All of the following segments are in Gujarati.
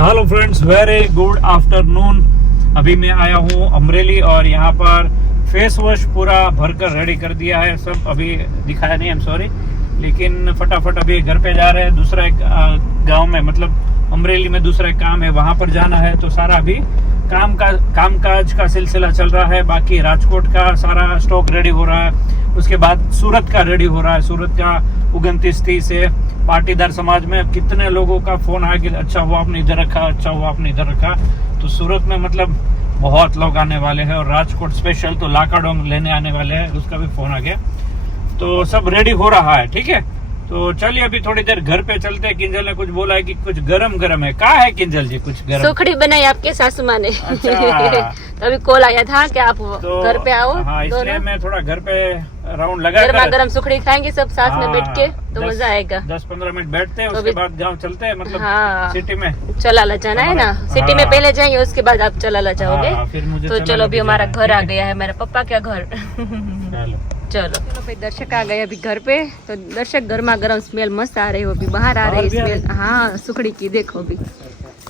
Hello friends, very good afternoon. अभी मैं आया हूँ अमरेली और यहाँ पर फेस वॉश पूरा भरकर रेडी कर दिया है। सब अभी दिखाया नहीं, आई एम सॉरी, लेकिन फटाफट अभी घर पे जा रहे हैं। दूसरा एक गांव में, मतलब अमरेली में दूसरा एक काम है, वहाँ पर जाना है। तो सारा अभी कामकाज का सिलसिला चल रहा है। बाकी राजकोट का सारा स्टॉक रेडी हो रहा है। उसके बाद सूरत का रेडी हो रहा है। सूरत का 29-30 से पाटीदार समाज में कितने लोगों का फोन आया कि अच्छा हुआ आपने इधर रखा, अच्छा हुआ आपने इधर रखा। तो सूरत में मतलब बहुत लोग आने वाले हैं। और राजकोट स्पेशल तो लाकाडोंग लेने आने वाले हैं, उसका भी फोन आ गया। तो सब रेडी हो रहा है, ठीक है। तो चलिए अभी थोड़ी देर घर पे चलते हैं। किंजल ने कुछ बोला है कि कुछ गरम है। कहाँ है किंजल जी? कुछ गरम सुखड़ी बनाई आपके सासू माँ ने। अच्छा। तो अभी कॉल आया था कि आप तो घर पे आओ। हाँ, इसलिए मैं थोड़ा घर पे राउंड लगा गर्मा गर्म सुखड़ी खाएंगे सब साथ में बैठ के, तो मजा आएगा। 10-15 मिनट बैठते हैं, उसके बाद गाँव चलते हैं। मतलब हाँ, सिटी में चलाला जाना है ना। सिटी में पहले जाएंगे, उसके बाद आप चलाला जाओगे। फिर मुझे तो चलो अभी हमारा घर आ गया है, मेरे पापा का घर। चलो भाई, दर्शक आ गए अभी घर पे। तो दर्शक गर्मा गर्म स्मेल मस्त आ रही हो, अभी बाहर आ रही स्मेल। हाँ, सुखड़ी की देखो अभी।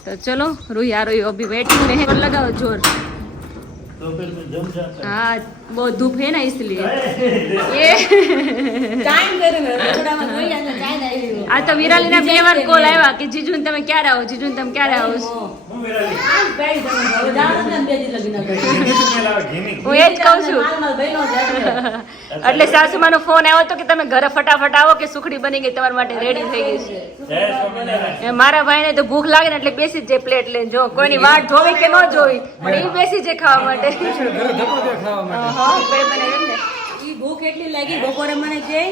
तो चलो रूही आ रही हो, अभी वेटिंग में है। और लगाओ जोर। हाँ, बहुत धूप है ना, इसलिए ये आज तो विरालीना બે વાર કોલ આવ્યા કે જીજુન તમે ક્યારે આવો, જીજુન તમે ક્યારે આવો. હું એ જ કહું છું. એટલે સાસુમાનો ફોન આવ્યો હતો કે તમે ઘરે ફટાફટ આવો કે સુખડી બની ગઈ, તમારા માટે રેડી થઈ ગઈ છે. મારા ભાઈને તો ભૂખ લાગે ને એટલે બેસી જ જાય પ્લેટ લઈને. જો કોઈની વાટ જોવી કે ન જોવી, પણ એ બેસી જાય ખાવા માટે. ભૂખ એટલી લાગી બપોરે મને જે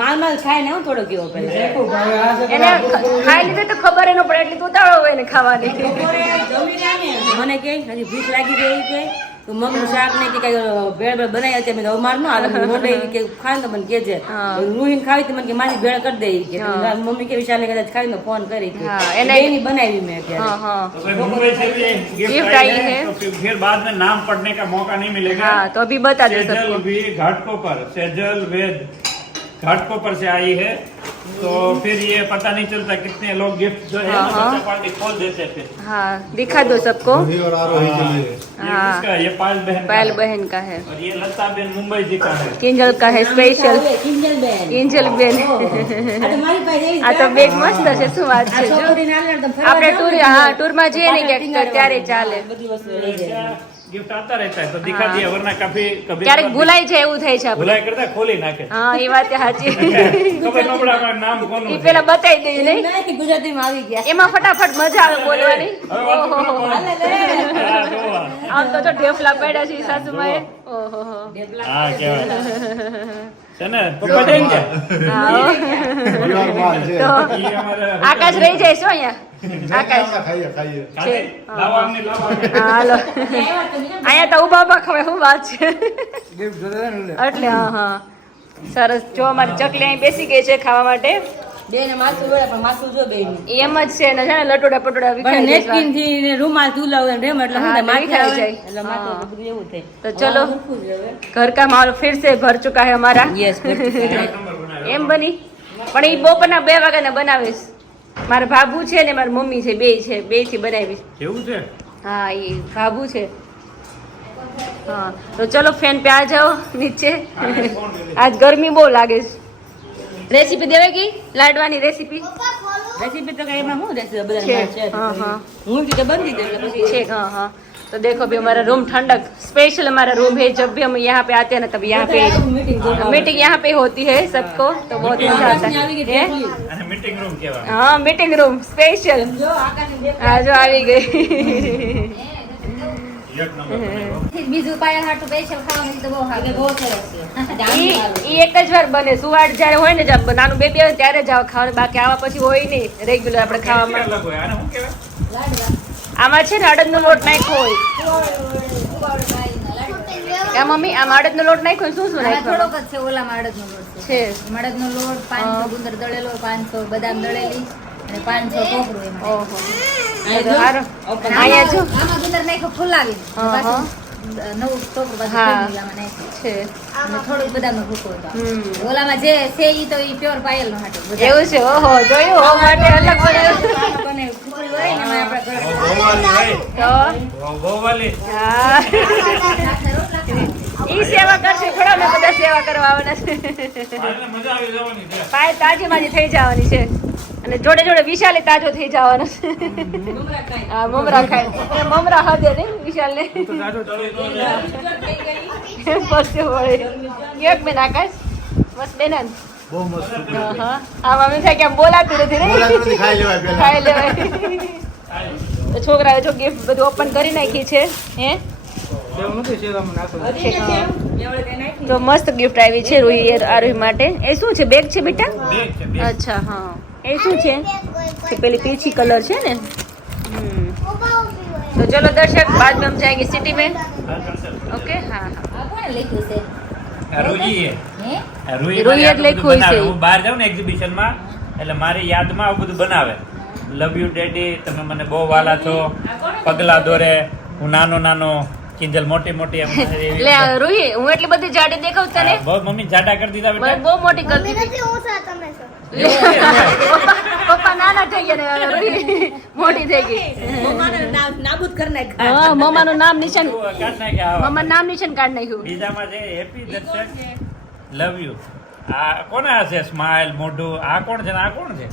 માલ ખાય ને થોડો કેવો કરે એને ખાઈ લીધે તો ખબર ન પડે, એટલી ઉતાવળ હોય ને ખાવાની. મને કે હજી ભૂખ લાગી રહી કે તો મગનું શાક ને કે કઈ ભેળ બનાવી હતી. મેં માર નો હાલે મોઢે કે ખાય તો મને કેજે રૂહીને ખાવી તો મને કે મારી ભેળ કરી દે કે મમ્મી કે વિશાલ ને કદાચ ખાવી ફોન કરી એની બનાવી મેં गिफ्ट आई है, तो फिर बाद में नाम पढ़ने का मौका नहीं मिलेगा। हाँ, तो अभी बता दो सेजल सबको। भी घाटकों पर, सेजल वेद घाटकों पर से आई है। तो फिर ये पता नहीं चलता कितने लोग गिफ्ट जो है बच्चा पार्टी खोल देते थे। हाँ, दिखा दो सबको. हाँ, ये पायल बहन का है और ये लता बेन मुंबई जी का है। किंजल का है स्पेशल. किंजल बेन આ તો બેગ મસ્ત છે. શું વાત છે? જો આપણે ટૂર માં જઈએ ને ક્યાંક ત્યારે ચાલે. गिफ्ट आता रहता है तो दिखा दिया, वरना कभी ક્યારેક ભૂલાઈ જાય એવું થાય છે. भुलाई करता है, खोली नाखे। હા, એ વાત સાચી. ખબર ન પડે આપણા નામ કોનું એ પેલા બતાવી દઈએ નહીં, ગુજરાતીમાં આવી ગયા. એમાં ફટાફટ મજા આવે બોલવાની. આમ તો જો ઢેફલા પડ્યા છે સાસુમાએ. ઓહો, હા કેવા છે ને પપ્પા જઈને તો આકાશ રહી જાય છો અહીંયા. આકાશ હાલો, અહીંયા તો ઉભા ઉભા ખવાય. શું વાત છે? એટલે હા, સરસ. જો અમારી ચકલી અહીં બેસી ગઈ છે ખાવા માટે. બે ને માસુ વળે પણ માસુ જો બે એમ જ છે ને, લટોડા પટોડા વિખાઈ જાય. નેપકિન થી ને રૂમાલ તુલાવ ને રેમ એટલે હું માથે વિખાઈ જાય. એટલે માથે બધું એવું થાય. તો ચલો, घर का माहौल फिर से भर चुका है हमारा. યસ એમ બની પણ એ બપોરના 2 વાગ્યાના બનાવીશ. મારા ભાભુ છે ને મારી મમ્મી છે, બે થી બનાવીશ. એવું છે? हाँ, ये भाभू છે. हाँ, तो चलो फैन पे आ जाओ नीचे. आज गर्मी बહુ લાગે છે. રેસીપી દેવેગી લાડવાની રેસીપી રેસીપી તો કઈ એમાં હું રેસીપી બધા છે. हाँ हाँ હું તો બંધી દે એટલે પછી ठीक. हाँ हाँ, तो देखो अभी हमारा रूम ठंडक. स्पेशल हमारा रूम है. जब भी हम यहाँ पे आते हैं ना, तब यहाँ पे मीटिंग यहाँ पे होती है सबको, तो बहुत मजा आता है. અને મીટિંગ રૂમ કહેવાય. हाँ, मीटिंग रूम स्पेशल. हाँ, जो આવી ગઈ. એક નંબર બનાવ્યો. બીજું પાયલ હાટુ સ્પેશિયલ ખાવાનું તો બહુ સારું. બહુ સરસ છે. ઈ એક જ વાર બને. સુવાડ જયારે હોય ને, જब નાનું બેબી આવે ત્યારે જ ખાવાનું. બાકી આવા પછી હોય નહીં રેગ્યુલર આપણે ખાવામાં. અલગ હોય. આને શું કહેવાય? લાડવા આમાં છે ને અડદનો લોટ નાખ્યો હોય. આ મમ્મી આમ અડદનો લોટ નાખ્યો શું શું નાખ્યું? થોડોક જ છે. ઓલામાં અડદનો લોટ છે. અડદનો લોટ 500 ગુંદર દળેલો, 500 બદામ દળેલી અને 500 ટોપરું એમાં. ઓહો, એ તો સારું. અહીંયા જો આમાં ગુંદર નાખ્યો ફુલાવી હા, પાછું નવું ટોપરું પાછું હા. ફેરવી આમાં નાખ્યું છે. અને થોડુંક બદામનો ભૂકો હતો. ઓલામાં જે છે ઈ તો ઈ પ્યોર પાયલનો હાટુ. એવું છે? ઓહો, જોયું. હો માટે અલગ બનાવ્યું. જવાના છે મજા આવી જવાની છે. પાય તાજી માજી થઈ જવાની છે અને જોડે જોડે વિશાલે તાજો થઈ જવાનો છે હા મમરા ખાય મમરા હદે ને વિશાલ ને પછી વળે એક બેન આકાશ બસ બેન બહુ મસ્ત હા મમ્મી થાય કે આમ બોલાતું નથી ને ખાઈ લેવાય પેલા. ખાઈ લેવાય તો છોકરાએ જો ગિફ્ટ બધું ઓપન કરી નાખી છે હે તો મસ્ત ગિફ્ટ આવી છે રૂહી આરોહી માટે એ શું છે બેગ છે બેટા બેગ છે, બેગ. અચ્છા હા એ શું છે કે પેલી પીછી કલર છે ને तो चलो दर्शक बाद में हम जाएंगे सिटी में ओके हाँ આ કોણે લખ્યું છે આ રૂહી છે. હે આ રૂહી રૂહી માટે એટલે આટલું બધું ખુશ છે. બનાવે. હું બહાર જાઉં ને એક્ઝિબિશન માં એટલે મારી યાદમાં આવું બધું બનાવે લવ યુ ડેડી તમે મને બહુ વાલા છો પગલા દોરે હું નાનો નાનો કિંજલ મોટી મોટી એમ એવી એટલે રૂહી હું એટલી બધી જાડી દેખાવ તને હા, બહુ મમ્મી જાડા કરી દીધા મને બેટા બહુ મોટી કરતી હતી પપ્પા નાના થઈ ગયા ને રૂહી મોટી થઈ ગઈ નાબૂદ કરી નાખ હા મમ્માનું નામ નિશાન તું કાઢ નાખે આવા. મમ્માનું નામ નિશાન કાઢ નાખ્યું બીજામાં છે હેપી દર્શક લવ યુ આ કોના હશે સ્માઈલ મોઢું આ કોણ છે ને આ કોણ છે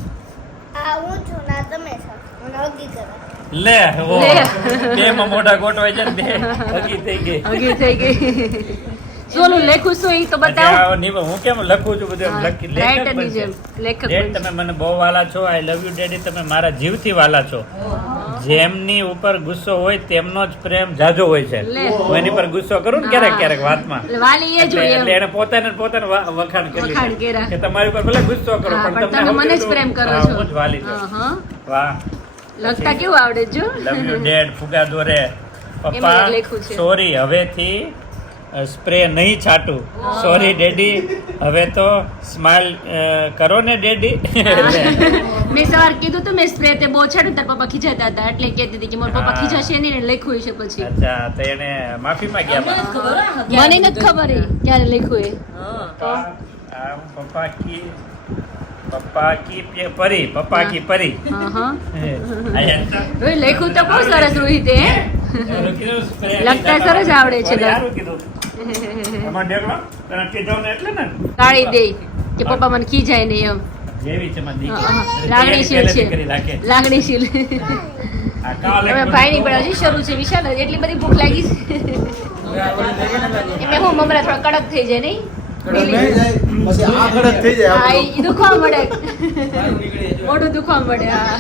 હું છું ના તમે છો મને હગી કરો લે ઓ લે. બે માં મોઢા ગોઠવાય છે ને બે હગી થઈ ગઈ હગી થઈ ગઈ સોનું લેખું શું ઈ તો બતાવો અચ્છા, હું કેમ લખું છું બધું લખી લેખક રાઇટરની બનશે. જેમ લેખક ડેડ બનશે. તમે મને બહુ વાલા છો આઈ લવ યુ ડેડી તમે મારા જીવથી વાલા છો જેમની ઉપર ગુસ્સો હોય તેમનો જ પ્રેમ જાજો હોય છે લે. હું એની પર ગુસ્સો કરું ને ક્યારેક ક્યારેક વાતમાં એટલે વાલી એ એટલે જોઈએ એટલે એને પોતાને વખાણ કરી વખાણ લીધા. કર્યા. કે તમારી ઉપર ભલે ગુસ્સો કરો હા, પણ પણ તમે મને જ હકીકત પ્રેમ કરો હા, છો હું જ વાલી છું. હા, હા. વાહ લખતા કેવું આવડે જો લવ યુ ડેડ ફુગા દોરે એમાં પપ્પા લખ્યું છે. સોરી હવેથી સ્પ્રે નહીં છાટું સોરી ડેડી હવે તો સ્માઈલ કરો ને ડેડી મેં સવાર કીધું તો મેં સ્પ્રે તે બહુ છાડ્યું તાર પપ્પા ખીજાતા હતા એટલે કહેતી હતી કે મારા પપ્પા હા. ખીજાશે નહીં ને લખ્યું છે પછી અચ્છા તો એને માફી માંગ્યા પણ. મને નથી ખબર એ ક્યારે લખ્યું એ પપ્પા કી પરી પપ્પા કી પરી હા હા આયા હતા. રોહી લખ્યું તો બહુ સરસ રોહી તે હે? એનું કીધું spray લખતા સરસ આવડે છે. સારું કીધું તમારે દેખલો તને કીધું ને એટલે ને ગાળી દે કે પપ્પા મને ખીજાય નહીં એમ જેવી છે મારી હા, હા. દીકરી. લાગણીશીલ પહેલેથી છે કરી રાખે. લાગણીશીલ આ કાલે હવે ભાઈની પણ હજી શરૂ છે વિશાલ એટલી બધી ભૂખ લાગી છે એમને હું મમરા થોડા કડક થઈ જાય નહીં નહીં જાય, પછી આ કડક થઈ જાય હા આપણું. ઈ દુખવા મળે મોઢું દુખવા મળે હા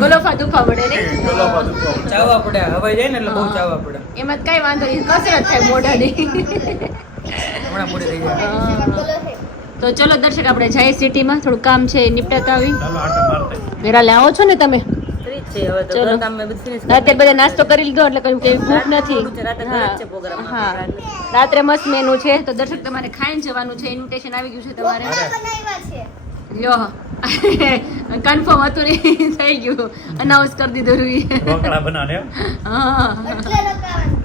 ગોલોફા દુખવા મળે નહીં ગોલાપા દુખવા. ચાવવા પડે હવાઈ જાય ને એટલે બહુ ચાવવા પડે એમાં કઈ વાંધો નહીં કસરત થાય મોઢાની હમણાં પૂરી થઈ જાય તો ચલો દર્શક આપણે જઈએ સિટીમાં થોડું કામ છે એ નિપટાતા આવી ચાલો આટો મારતા વેરાલે આવો છો ને તમે ફ્રી જ છે હવે તો ચલો. ઘર કામ મેં બધું finish કરી રાતે બધા નાસ્તો કરી લીધો એટલે કઈ કઈ ભૂખ નથી થોડું છે, રાતે ઘરે જ છે program હા આપણે. રાત્રે મસ્ત મેનુ છે તો દર્શક તમારે ખાઈને જવાનું છે ઇન્વિટેશન આવી ગયું છે તમારે બનાવ્યા છે લ્યો કન્ફર્મ હતું નહીં થઈ ગયું અનાઉન્સ કરી દીધું રૂઈ ઢોકળા બનાવને એમ? हाँ એટલે રોકાવાનું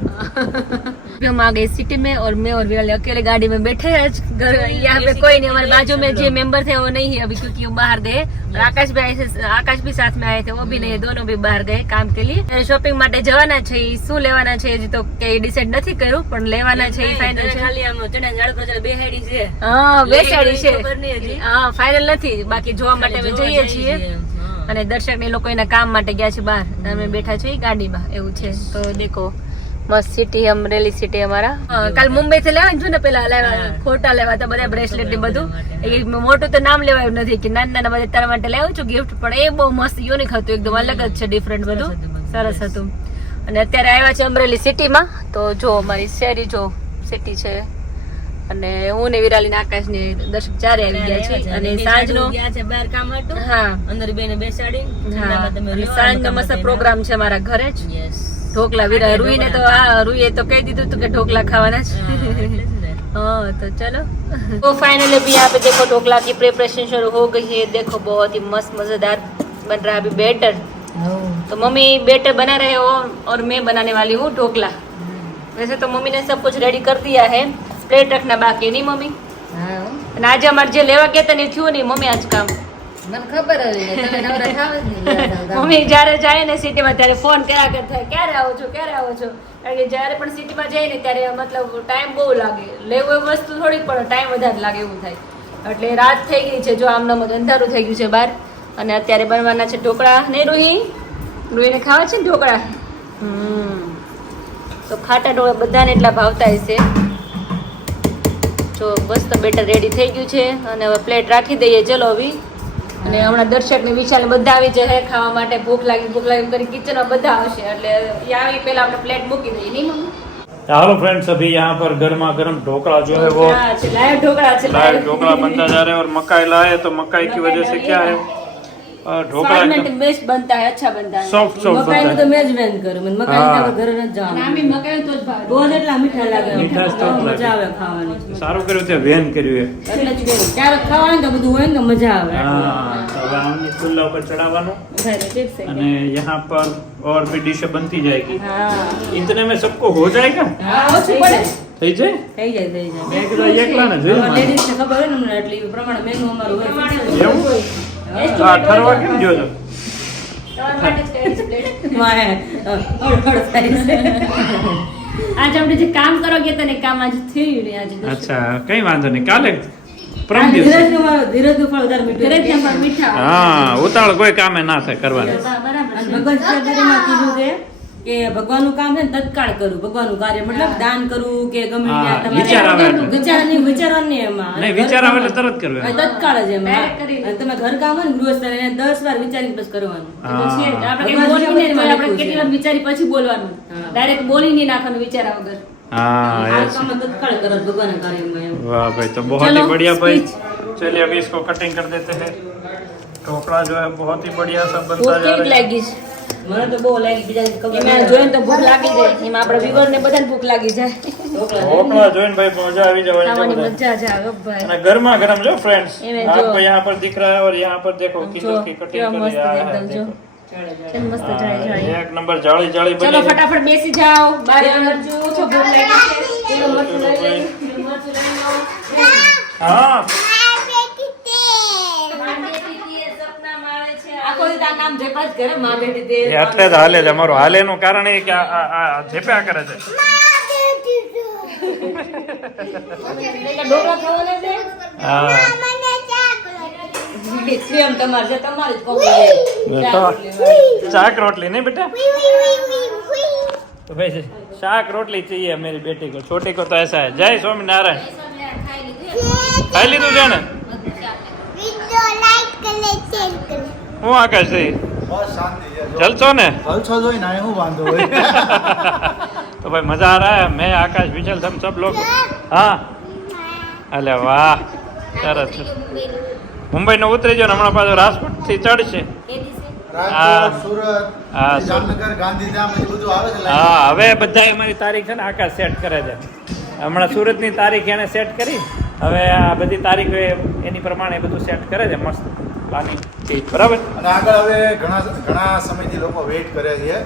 अभी हम आ गए सिटी में और मैं और विराल अकेले गाड़ी में बैठे हैं आज घर यहाँ पे कोई नहीं हमारे बाजू में जो मेंबर थे वो नहीं है अभी क्योंकि वो बाहर गए और आकाश भी साथ में आए थे वो भी नहीं है दोनों भी बहार गए काम के लिए શોપિંગ માટે જવાના છે ઈ શું લેવાના છે હજી તો કઈ ડિસાઈડ નથી કર્યું પણ લેવાના છે ઈ ફાઇનલ છે ખાલી આમ ચણા ઝાડ પર બેહાડી છે હા બેસાડી છે ખબર નહીં હજી. હા ફાઇનલ નથી બાકી જોવા માટે અમે જોવા જઈએ જઈએ છીએ છીએ. હા. અને દર્શક ને લોકો એના કામ માટે ગયા છે બહાર અમે બેઠા છીએ ગાડીમાં એવું છે તો દેખો મસ્ત સિટી અમરેલી સિટી અમારા કાલ મુંબઈ થી લેવા છું ને પેલા લેવા ખોટા લેવા હતા બધા બ્રેસલેટ ને બધું એ મોટું તો નામ લેવાયું નથી કે નાના નાના બધા તારા માટે લાવ્યું છું ગિફ્ટ પણ એ બહુ મસ્ત યુનિક હતું એકદમ અલગ જ છે ડિફરન્ટ બધું સરસ હતું અને અત્યારે આવ્યા છે અમરેલી સિટીમાં તો જો અમારી શેરી જો સિટી છે અને હું ને વિરાલી ને આકાશ ને દર્શક ચારે આવી ગયા છે અને સાંજનો ગયા છે બહાર કામ હતું હા અંદર બેને બેસાડી હા તમે અને રહ્યો, સાંજનો કામ મસ્ત માટે પ્રોગ્રામ છે અમારા ઘરે જ Yes. ઢોકલા વિરા રૂઈને તો રૂઈએ તો કહી દીધું હતું કે ઢોકલા ખાવાના છે हाँ तो चलो तो फाइनली अभी यहाँ पे देखो ढोकला की प्रिपरेशन शुरू हो गई है देखो बहुत ही मस्त मजेदार बन रहा है अभी बैटर तो मम्मी बैटर बना रहे हो और मैं बनाने वाली हूँ ढोकला वैसे तो मम्मी ने सब कुछ रेडी कर दिया है प्लेट रखना बाकी नहीं मम्मी હા અને આજે અમારે જે લેવા ગયા હતા ને થયું નહીં મમ્મી આજ કામ મને ખબર હતી ને તમે નવરા થાવ જ નહીં મમ્મી જ્યારે જાય ને સિટીમાં ત્યારે ફોન કર્યા કરતા ક્યારે આવો છો કારણ કે જ્યારે પણ સિટીમાં જઈએ ને ત્યારે મતલબ ટાઈમ બહુ લાગે, લેવું એ વસ્તુ થોડીક પણ ટાઈમ વધારે લાગે એવું થાય. એટલે રાત થઈ ગઈ છે, જો આમનામ અંધારું થઈ ગયું છે બહાર. અને અત્યારે બનવાના છે ઢોકળા ને રૂહીને ખાવા છે ને ઢોકળા. તો ખાટા ઢોકળા બધાને એટલા ભાવતા હશે. જો બસ તો બેટર રેડી થઈ ગયું છે અને હવે પ્લેટ રાખી દઈએ. ચલો હવે. અને હમણાં દર્શક ને વિચાર બધા આવી જશે ખાવા માટે. ભૂખ લાગી કરી કિચનમાં બધા આવશે એટલે એ આવી પહેલા આપણે પ્લેટ મૂકી દઈએ. નહીં મમ્મી? हेलो फ्रेंड्स, अभी यहाँ पर गर्मा गर्म ढोकला जो है वो लाइव ढोकला बनता जा रहा है और मकाई लाए तो मकाई की वजह से क्या है ढोकला एकदम बेस्ट बनता है, अच्छा बनता है. सॉफ्ट મકાઈ बनता તો है. મેં જ વેન કરું. મને મકાઈ તો ઘરે ન જવાનું. મકાઈ તો જ ભાવે. બહુ જ એટલા મીઠા લાગે. મીઠાશ તો જ લાગે. મજા આવે ખાવાની. સારું કર્યું તે વેન કર્યું એટલે જ કહ્યું. ક્યારેક ખાવાનું તો બધું હોય ને તો મજા આવે. हाँ, अब आमनी चूल्हा पर चढ़ावानो અને यहाँ पर और भी डिशें बनती जाएगी. इतने में सबको हो जाएगा? ઓછું પડે. થઈ જાય? થઈ જાય થઈ જાય. મેં કીધું એકલા ને જોયું મારે. લેડીઝ ને ખબર હોય ને મને એટલે એ પ્રમાણે મેનુ અમારું હોય. એવું? આ ઠરવા કેમ ગયો છો? મારે હળહળ થાય છે. आज આપણે જે કામ કરવા ગયા હતા ને કામ આજે થયું ને આજે. અચ્છા, કઈ વાંધો નહીં. કાલે પરમ દિવસે ધીરજનું ફળ વધારે મીઠું. ધીરજને પણ મીઠા. હા, ઉતાવળ કોઈ કામે ના થાય કરવાનું. બરાબર અને ભગવાન શ્રીહરિમાં કીધું છે કે ભગવાનનું કામ છે ને તત્કાળ કરવું. ભગવાનનું કાર્ય મતલબ દાન કરવું કે ગમે હા, ત્યાં વિચાર આવે એટલે. વિચારવાની એમાં. નહીં, વિચાર આવે એટલે તરત કરવું. અને તત્કાળ જ એમાં. Direct કરી અને તમે ઘર કામ હોય ને ગૃહસ્થ એને 10 વાર વિચારીને બસ કરવાનું. તો છે જ. હા. આપણે કંઈ બોલીને તો આપણે કેટલી વાર વિચારી પછી બોલવાનું. ડાયરેક્ટ બોલી નહીં નાખવાનું વિચાર્યા વગર. हाँ, આ ऐसे. કામ તત્કાળ કરો ભગવાનના કાર્યમાં એમ. वाह भाई, तो बहुत चलो, ही बढ़िया भाई. speech. चलिए अभी इसको कटिंग कर देते हैं. ढोकला जो है बहुत ही बढ़िया सा बनता ભૂખ जा કેવી रहा है. લાગી છે? મને તો બહુ લાગી બીજાને ખબર એમાં જોઈને તો ભૂખ લાગી જાય. એમાં આપણા વ્યુઅર ને બધાને ભૂખ લાગી જાય. ढोकला જોઈને ભાઈ મજા આવી જવાની ખાવાની જબરદસ્ત. મજા જ આવે ભાઈ. અને ગરમા ગરમ जो फ्रेंड्स, ये मैं जो- आपको यहाँ पर दिख रहा है और यहाँ पर देखो किलो की કેવા कटिंग મસ્ત कर दिया એકદમ જો. કેમ મસ્ત જાળી જાળી. एक नंबर जाली जाली ચલો बनी. ફટાફટ બેસી જાઓ. બારે મરચું ઓછો ભૂખ લાગી છે. પેલું મરચું લઈ લે. પેલું મરચું લઈ લો. हाँ, આખો દી તારું નામ જેપા જ કરે માં બેઠી તે એ એટલે જ હાલે છે. અમારું હાલેનું કારણ એ કે આ ઝેપ્યા કરે છે. ઢોકળા ખાવાના છે હા, સેમ તમારે છે તમારી જ કોપી તો શાક रोटली नहीं बेटा? तो भाई शाक रोटली चाहिए मेरी बेटी को. छोटी को तो ऐसा है. जय स्वामीनारायण. खाई લીધું છે ને? હું આકાશ થઈ બસ શાંતિ છે. જલસો ને? જલસો જોઈ ને હું વાંધો હોય. तो भाई मजा आ रहा है. मैं आकाश विचल हम सब लोग. हाँ, अरे वाह, સરસ. મુંબઈ નો ઉતરી ગયો ને હમણાં પાછો રાજકોટ થી ચડશે. રાજકોટ, સુરત, હા, જામનગર, ગાંધીધામ એ બધું આવે છે. હા, હવે બધા અમારી તારીખ છે ને આકાશ સેટ કરે છે. હમણાં સુરતની તારીખ એને સેટ કરી. હવે આ બધી તારીખ એની પ્રમાણે બધું સેટ કરે છે. મસ્ત પ્લાનિંગ છે, બરાબર. અને આગળ હવે ઘણા સમયથી લોકો વેઇટ કરે છે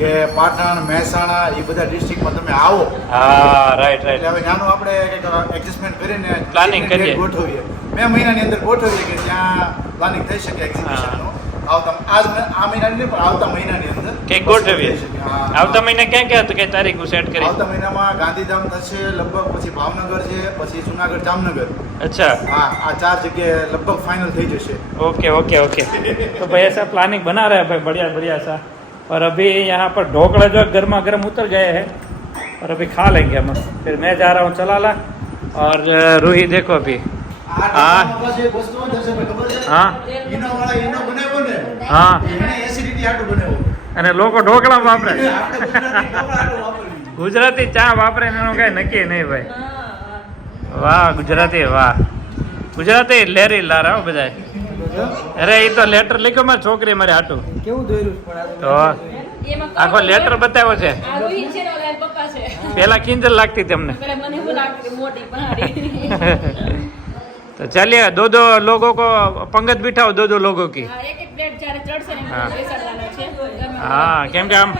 કે પાટણ, મહેસાણા એ બધા ડિસ્ટ્રિક્ટમાં તમે આવો. હા, રાઈટ એટલે રાઈટ. હવે નાનું આપણે કંઈક એડજસ્ટમેન્ટ કરીને Planning કરીએ. date ગોઠવીએ. બે મહિનાની અંદર ગોઠવીએ કે ત્યાં પ્લાનિંગ થઈ શકે એક્ઝિબિશનનું. આ મહિનાની નહીં પણ આવતા મહિનાની અંદર કંઈક ગોઠવીએ. થઈ શકે. હા. આવતા મહિને ક્યાં ક્યાં કઈ તારીખ સેટ કરી? આવતા મહિનામાં ગાંધીધામ થશે લગભગ, પછી ભાવનગર છે, પછી જુનાગઢ, જામનગર. अच्छा, हाँ, આ 4 जगह लगभग फाइनल થઈ જશે. Okay okay okay. तो भाई ऐसा प्लानिंग बना रहे हैं भाई, बढ़िया बढ़िया सा. और अभी यहाँ पर ढोकला जो गर्मा गर्म उतर गए हैं और अभी खा लेंगे हम. फिर मैं जा रहा हूँ चलाला और रूही देखो अभी. આ બસ એક વસ્તુ દર્શકભાઈ ખબર છે? हाँ ઈનો વાળા ઈનો બનાવ્યો ને, हाँ. એને એસિડિટી હાટું બનાવ્યો. અને લોકો ઢોકળા વાપરે. આપણે ગુજરાતી ઢોકળા હાટું વાપરીએ. ગુજરાતી ચા વાપરે ને એનું કઈ નક્કી નહીં ભાઈ. વાહ ગુજરાતી, વાહ ગુજરાતી લેરી લારા હો બધા. અરે એ તો લેટર લખ્યો મારી છોકરી મારી હાટું. કેવું દોર્યું છે પણ તો આખો લેટર બતાવ્યો છે. આ રોહિત છે ને ઓલા એના પપ્પા છે. પેલા કિંજલ લાગતી તમને. પેલા મને એવું લાગતું કે મોટી પહાડી. तो चलिए दो दो लोगों को पंगत बिठाओ, दो दो लोगों की. હા, એક એક પ્લેટ જ્યારે ચડશે ને હા. બેસાડવાના છે. હા, કેમ કે આમ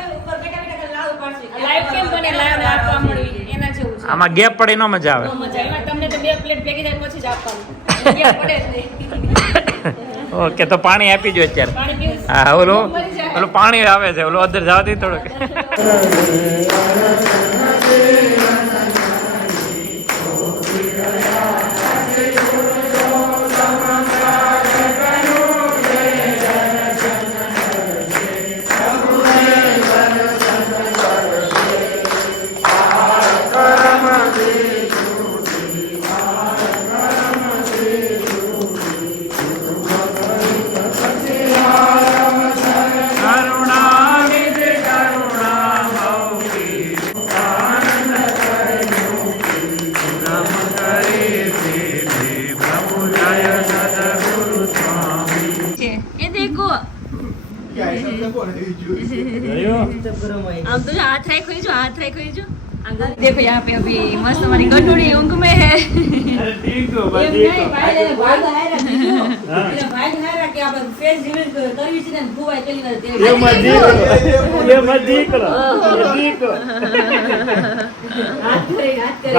લાઈવ કેમ બને લાઈવ આપવા મળી એના જેવું છે. આમાં ગેપ પડી નો મજા આવે. બહુ મજા આવે. એમાં તમને તો બે પ્લેટ ભેગી થાય પછી જ આપવાનું. ક્યાં પડે જ નહીં. ઓકે, તો પાણી આપી દો અત્યારે. પાણી પીવું છે? હા, ઓલો મરી જાય. ઓલું પાણી આવે છે ઓલું અંદર જવા દે થોડુંક ये देखो हम तो हाथ है खोई जो देखो यहाँ पे अभी मस्त हमारी गठोड़ी ऊँग में है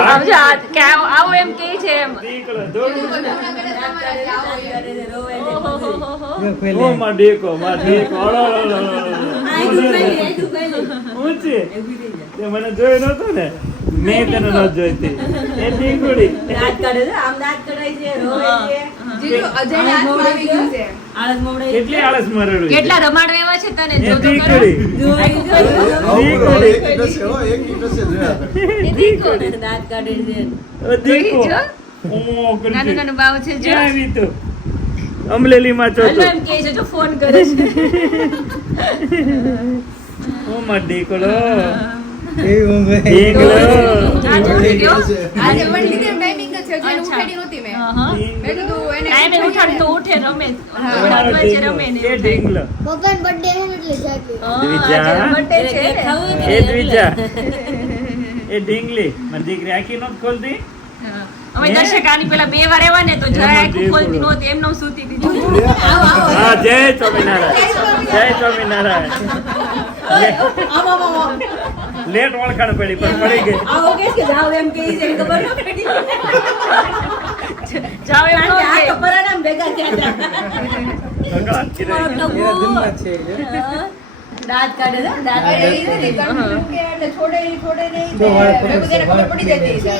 આમ જો કે આવો એમ કે છે એમ મને જોઈ નતો ને મેં તને ન જોઈતી એ ટીંગુડી કેટલી આળસ મરડું કેટલા રમાડવા એવા છે તને એ જો તો કરો ટીંગુડી દીકો દીકો જો. ઓ નાનું નાનું બાવ છે જો ક્યાં આવી તું અમલેલીમાં છો હલો એમ કહે છે જો ફોન કરે છે ઓ માર દીકરો એવી ઊંઘ હોય. દીકરો આ જો વિડિયો આજે પણ લીધે ટાઈમિંગ જ છે એટલે ઉઠાડી નહોતી મેં મેં કીધું એને ટાઈમે ઉઠાડ તો ઉઠે રમે ઉઠાડવા છે રમે ને એ ઢીંગલો પપ્પાનો બર્થડે છે ને એટલે જાગી દ્વિજા. બર્થડે છે એ દ્વિજા એ ઢીંગલી મારી દીકરી આખી નોત ખોલતી અમે દર્શક આની પેલા 2 વાર આવ્યા ને તો જરાય આખું ખોલતી નહોતી એમનો સૂતી દીધું હા જય સ્વામિનારાયણ જય સ્વામિનારાયણ લેટ ઓળખાણ પડી પણ પડી ગઈ આવો કે જાવ એમ કે છે ખબર ન પડી જાવ એમ નો આ કે ખબર આમ ભેગા થયા ભગવાન કીધે. એના દિલમાં જ છે એ. દાંત કાઢે છે દાંત અરે કાઢે ઈ નથી, કંટાળું કે એટલે છોડે નહીં જો વાળ તે મેં કીધું એને ખબર પડી જતી હશે.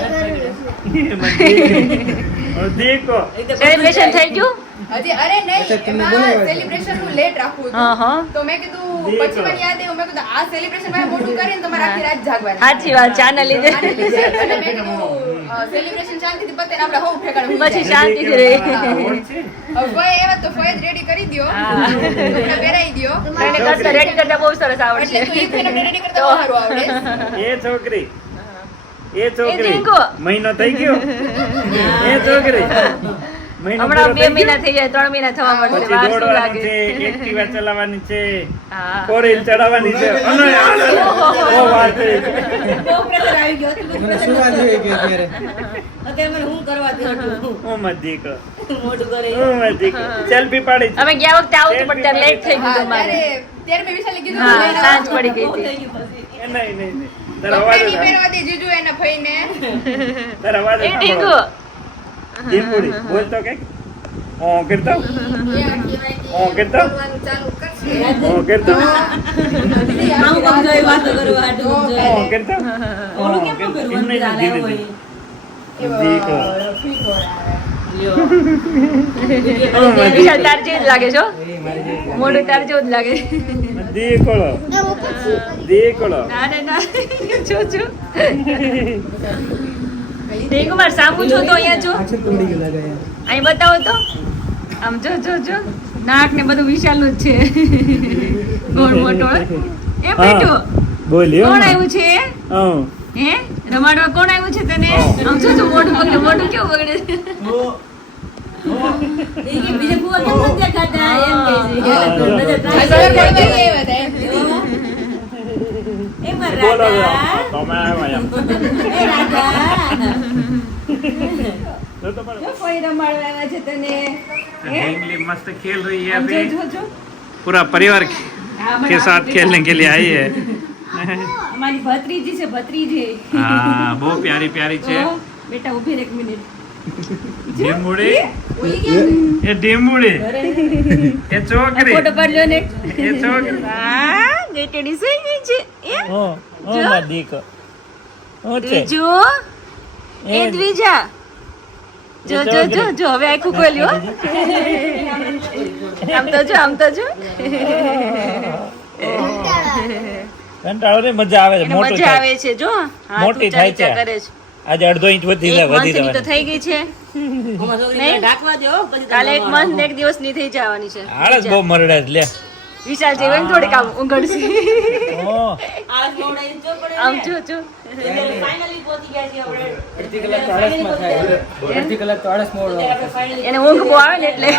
મારી દીકરી. ઓ દીકો સેલિબ્રેશન થઈ ગયું હજી અરે નહીં અચ્છા, તમને એમાં બોલાવ્યા છે. સેલિબ્રેશન નું લેટ રાખવું હા હતું હા તો મેં કીધું પછી મને યાદ આવ્યું મેં કીધું આ સેલિબ્રેશન માં મોટું કરીને તમારે આખી રાત જાગવાની સાચી વાત ચાના લીધે આને લીધે. અને મેં કીધું સેલિબ્રેશન શાંતિથી પતે ને આપણે હોમ ઠેકાણે ઊંઘી પછી જાય. શાંતિથી રહી ઓળ છે હવે ફોય એવા તો ફોય જ રેડી કરી દ્યો કપડાં પહેરાઈ દ્યો એને કરતા રેડી કરતા બહુ સરસ એટલે આવડશે તો ઈ ફેને રેડી કરતા બહુ સારું આવડે એ છોકરી એ એ છોકરી દીકો. મહિનો થઈ ગયો એ છોકરી મહિનો હમણાં પૂરો 2 થઈ મહિના ગયો? થઈ જાય 3 મહિના થવા મળશે પછી વાર શું દોડવાનું લાગે છે એક્ટિવા ચલાવવાની છે હા ફોરેલ ચડાવવાની છે અને બહુ વાર થઈ ગઈ. બહુ પ્રેશર આવી ગયો હતું મને સુવા જોઈએ કે અત્યારે અત્યારે મને હું કરવા દે ઓ મારો દીકરો મોટું કરે ઓ મારો દીકરો સેલ્ફી પાડી છે. અમે ગયા વખતે આવું હતું પણ ત્યારે લેટ થઈ હા ગયું મારે ત્યારે મેં વિશાલે કીધું હા લઈને સાંજ આવો. પડી ગઈ બહુ થઈ હતી ગયું પછી એ નહીં નહીં નહીં. તારો અવાજ કપડાં જ નહીં પહેરવા દે જીજુ એના ફઈને તારો અવાજ જ એ ડીકો સાંભળો. દીપુડી બોલ તો કઈક ઓ કરતો ઓ કરતો ચાલુ કરશે ઓ કરતો આવું કામ જોઈ વાતો કરવા હાટું ઓ જોઈ કરતો ઓલું કેમ ન પહેરવાનું? એમ નહીં, ચાલે ધીરે હોય. ધીરે. દીકરો લ્યો. વિશાલ તાર જેવું જ લાગે છો એ મારી જેવી. મોઢું તાર જેવું જ લાગે દીકરો દીકરો ના ના ના જો જો દેગુમાર સામુ છો તો અહીંયા જો પાછળ પડી ગયું લાગે યાર. અહીં બતાવો તો આમ જો જો જો નાક ને બધું વિશાલનું જ છે ગોળ મોટો એ બેટો બોલ્યો કોણ આવ્યું છે હા હે રમાડવા કોણ આવ્યું છે તને આમ જો જો મોઢું બગડે મોઢું કેવું બગડે એ કે બીજા કુવા કેમ નથી દેખાતા? એમ કહે છે. હા. નજર આ ત્રાસી સવાર જાય. પડવા ગયા હતા એમ. એ મારા બોલો રાજા. તમે આવ્યા એમ એ રાજા. જો તો પણ કોઈ રમાડવા આવ્યા છે તને इंग्लिश मस्त खेल रही है આમ જો अभी જો જો पूरा परिवार के साथ खेलने के लिए आई है અમારી ભત્રીજી છે ભત્રીજી हाँ बहुत प्यारी प्यारी છે તો બેટા ઉભી રહે એક મિનિટ ઢીમુડી એ ઢીમુડી એ છોકરી ફોટો પાડજો ને એ છોકરી હા ગેટેડી સઈ ગઈ છે એ ઓ માર દીકો ઓ છે જો એ દ્વિજા જો જો જો જો હવે આખું ખોલ્યો આમ તો જો કંટાળો ને મજા આવે છે એને મોટું મજા થાય આવે છે જો હા મોટી થાય છે. કરે છે આજે અડધો ઇંચ વધી એક વધી મંથની તો જવાની થઈ ગઈ છે આમાં છોકરીને નહીં? ઢાંકવા દ્યો, પછી કાલે એક તમારે મંથ એક દિવસ ની થઈ જવાની છે આળસ બહુ મરડે છે લે વિશાલ જેવું ને થોડીક આમ ઊંઘડશે ઓ આ મોડા ઇંચો પડે આમ જો જો ફાઇનલી પહોંચી ગયા છીએ આપણે. અડધી કલાક તો આળસમાં થાય અડધી કલાક તો આળસ મોડો આપણે finally એને ઊંઘ બહુ આવે ને એટલે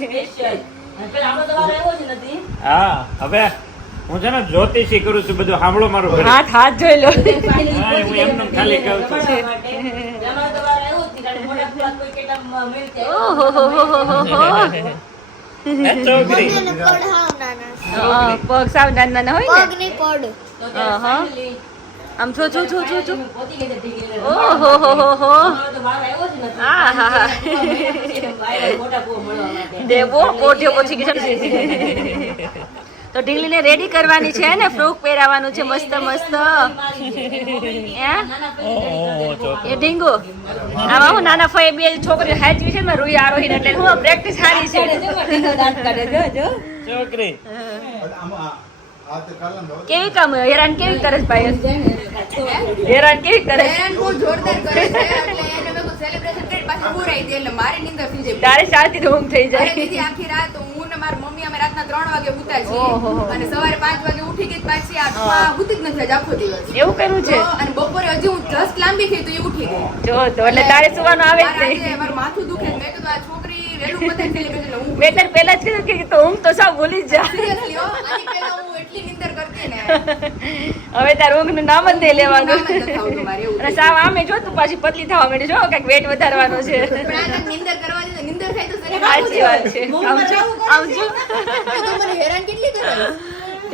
special. અને પેલા આપણો તો વાર આવ્યો જ નથી. હા હવે હું છે ને જ્યોતિષી કરું છું બધું સાંભળો મારું ઘરે હાથ જોઈ લો Finally હા, હું એમનેમ ખાલી કહું છું. માટે. અમારો તો વાર આવ્યો જ નથી, કારણ કે મોટા ફુવા કોઈ કેટલા મિનિટ થયા. ઓહો હો હો હો હો હો એ છોકરી પગને પડ હાવ નાના હા, પગ સાવ નાના નાના હોય ને પગની પડ તો ત્યારે હા. finally આમ છો છો છો છો છો પહોંચી ગયા છે ઢીંગલી. ઓહો હો હો હો અમારો તો વાર આવ્યો જ નથી. આ હા હા ભાઈ મોટા ફુવા મળવા માટે. દેવો કોઠે પહોંચી ગઈ છે તો ઢીંગલીને રેડી કરવાની છે ને ફ્રોક પહેરાવાનું છે મસ્ત મસ્ત હે એ ઢીંગુ આમાં હું નાના ફઈ બે છોકરીઓ હાચવી છે ને રૂઈ આરોહી એટલે હું પ્રેક્ટિસ સારી છે દાંત કાઢે જો જો. છોકરી કેવી કામ હેરાન કેવી કરે છે ભાઈ હેરાન કેવી કરે છે હેરાન બહુ જોરદાર કરે છે એટલે એને મેં સેલિબ્રેશન કરી પાછું પુરાઈ દે એટલે મારી નીંદર થઈ જાય તારે શાંતિ ઊંઘ થઈ અરે જાય દીદી આખી રાત હું ને મારી મમ્મી અમે રાતના 3 વાગે ઉતા છીએ ઓહો. અને સવારે 5 વાગે ઉઠી ગઈ પાછી આ ઉતી જ નથી આજ આખો દિવસ એવું કર્યું છે તો અને બપોરે હજી હું જસ્ટ લાંબી થઈ તો એ ઉઠી ગઈ જો તો એટલે તારે સુવાનું આવે જ મારા નહીં આજે મારું માથું દુખે છે. મેં કીધું આ છોકરી વેલું પતાવી સેલિબ્રેશન એટલે હું બે ત્રણ પહેલા જ કીધું કે તો ઊંઘ તો સાવ ભૂલી જ જા સિરિયસલી હો આની પહેલા હું એટલી નીંદર કરતી ને હવે તાર ઊંઘનું નામ જ નહીં લેવાનું નામ જ નથી આવતું મારે એવું અને સાવ આમે જો તું પાછી પતલી થવા માંડી જો કઈક વેટ વધારવાનો છે પણ આ નીંદર કરવા દે નીંદર થાય તો શરીર સાચી વાત છે આમ જો તો મને હેરાન કેટલી કરે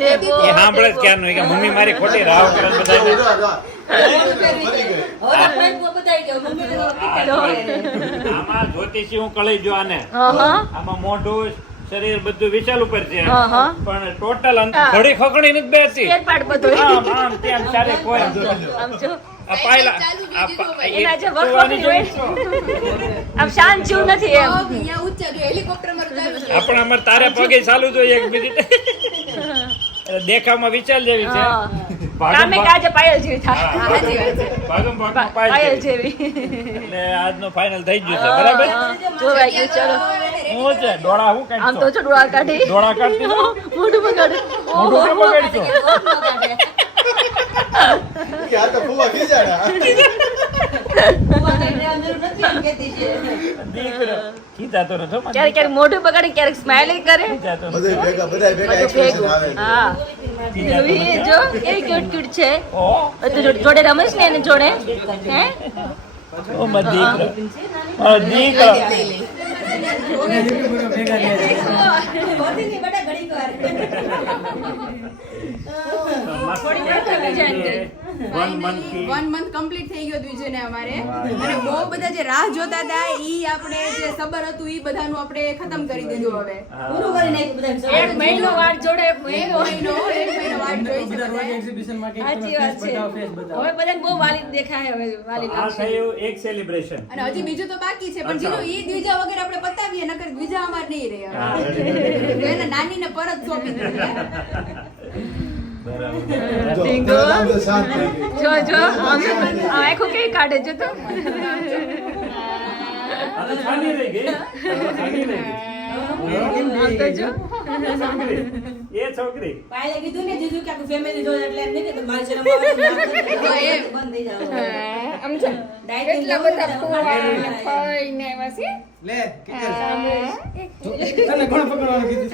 એ સાંભળે જ ક્યારનું કે મમ્મી મારી ખોટી રાવ કરે બધાને હવે તો ફ્રેન્ડ ફુવા બધાઈ ગયો. મમ્મી તો કીધા આમાં જ્યોતિષી હું કળી જો આને હા હા આમાં મોઢું શરીર બધું વિશાલ ઉપર છે હા, હા. પણ ટોટલ ઘડી ખકડી નથી બેસતી ફેરફાર બધો આમ આમ તેમ ચારે કોઈ આમ જો આ પાયલા એના જે વખવખી હોય આમ શાંત જેવું નથી એમ અહીંયા ઊંચા જો હેલિકોપ્ટર મારું ચાલુ છે આપણે અમાર તારે પગે ચાલુ જોઈએ એક મિનિટ દેખાવમાં વિચાર જેવી છે હા. ભાગમ કામે ભાગ- કાજે પાયલ જેવી થાય સાચી વાત છે ભાગમ ભાગમાં પાય પાયલ છે. જેવી એટલે આજનો ફાઇનલ થઈ ગયું છે બરાબર જોવાઈ ગયું ચલો હું છે ડોળા હું આમ તો કાઢતો છો ડોળા કાઢી ડોળા કાઢતી તો મોઢું બગાડે મોઢું કેમ બગાડશો? આ તો ફુવા ખીજાડા. ફુવા કઈ રહેવાની જરૂર નથી એમ કહેતી છે. દીકરો ખીજાતો નતો પણ ક્યારેક ક્યારેક મોઢું બગાડે ક્યારેક સ્માઇલ કરે ખીજાતો નતો. બધા ભેગા expression આવે છે. હા લુઈ જો કેવી ક્યુટ ક્યુટ છે ઓ તું જોડે રમેશ ને એને જોડે હે ઓ મારો દીકરો મારો દીકરો ભેગા હોતી નહીં બેટા ઘડીક વાર. વન મંથી 1 મંથ કમ્પ્લીટ થઈ ગયો દ્વિજયને અમારે અને બહુ બધા જે રાહ જોતા હતા ઈ આપણે જે સબર હતું ઈ બધાનું આપણે ખતમ કરી દીધું હવે પૂરું કરી નાખ્યું બધાને. એક મહિનો વાટ જોડે એક મહિનો એક મહિનો વાટ જોઈ છે બધા રોજ બધાએ. એક્ઝિબિશન માં કે સાચી તમે વાત ફેસ છે બતાવો ફેસ બતાવો હવે બધાને બહુ વાલી દેખાય હવે વાલી આ લાગશે થયું એક સેલિબ્રેશન અને હજી બીજું તો બાકી છે પણ જીનું ઈ દ્વિજા વગર આપણે પતાવીએ નકર દ્વિજા અમાર નહીં રહે હા, તો એને નાનીને પરત સોંપી દીધી જો, ટીંગો. આમ તો શાંત થઈ ગઈ. જો જો આમ આખો કેવી કાઢે જો તો આ તો છાની રહી ગઈ છાની રહી ગઈ આમ તો જો એ છોકરી પાયલે કીધું ને જીજુ કે આખું family જોડે એટલે એમ નહીં કે મારી શરમ આવે તો નામ કરી દે. બંધ થઈ જાવ. આમ જો Dieting કેટલા કરવું બધા ને, ફોન ફઈને આવ્યા છે લે તને કોણ પકડવાનું કીધું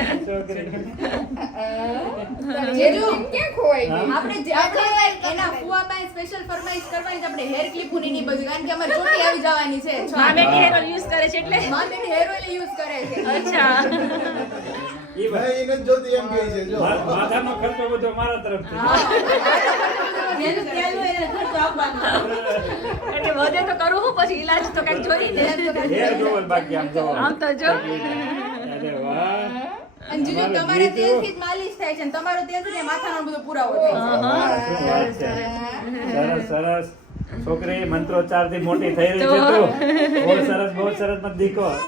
જીજુ ક્યાં ખોવાઈ ગઈ આપણે એના ફુવાબાએ સ્પેશિયલ ફરમાઈશ કરવાની છે આપણે હેર ક્લિપ ની નહીં બધું કારણ કે અમારે ચોટી આવી જવાની છે મા બેટી હેર ઓઇલ યુઝ કરે છે એટલે માં બેટી હેર ઓઇલ યુઝ કરે છે અચ્છા ઈ નહીં, એને જ જોતી એમ કહે છે જો માથાનો ખર્ચો બધો મારા તરફથી જેનું તેલ હોય એને ખર્ચો આપવાનો. એટલે વધે તો કરવું હું પછી ઈલાજ તો કઈક જોઈએ ને હેર જોવલ બાકી આમ જો આમ તો જો અરે વાહ અને જીજુ તમારા તેલથી જ માલિશ થાય છે અને તમારો તેલથી ને માથાનો બધો પુરાવો થાય છે. શું વાત છે. સરસ સરસ છોકરી મંત્રોચ્ચાર થી મોટી થઈ રહી છે તું બહુ સરસ મત દીકો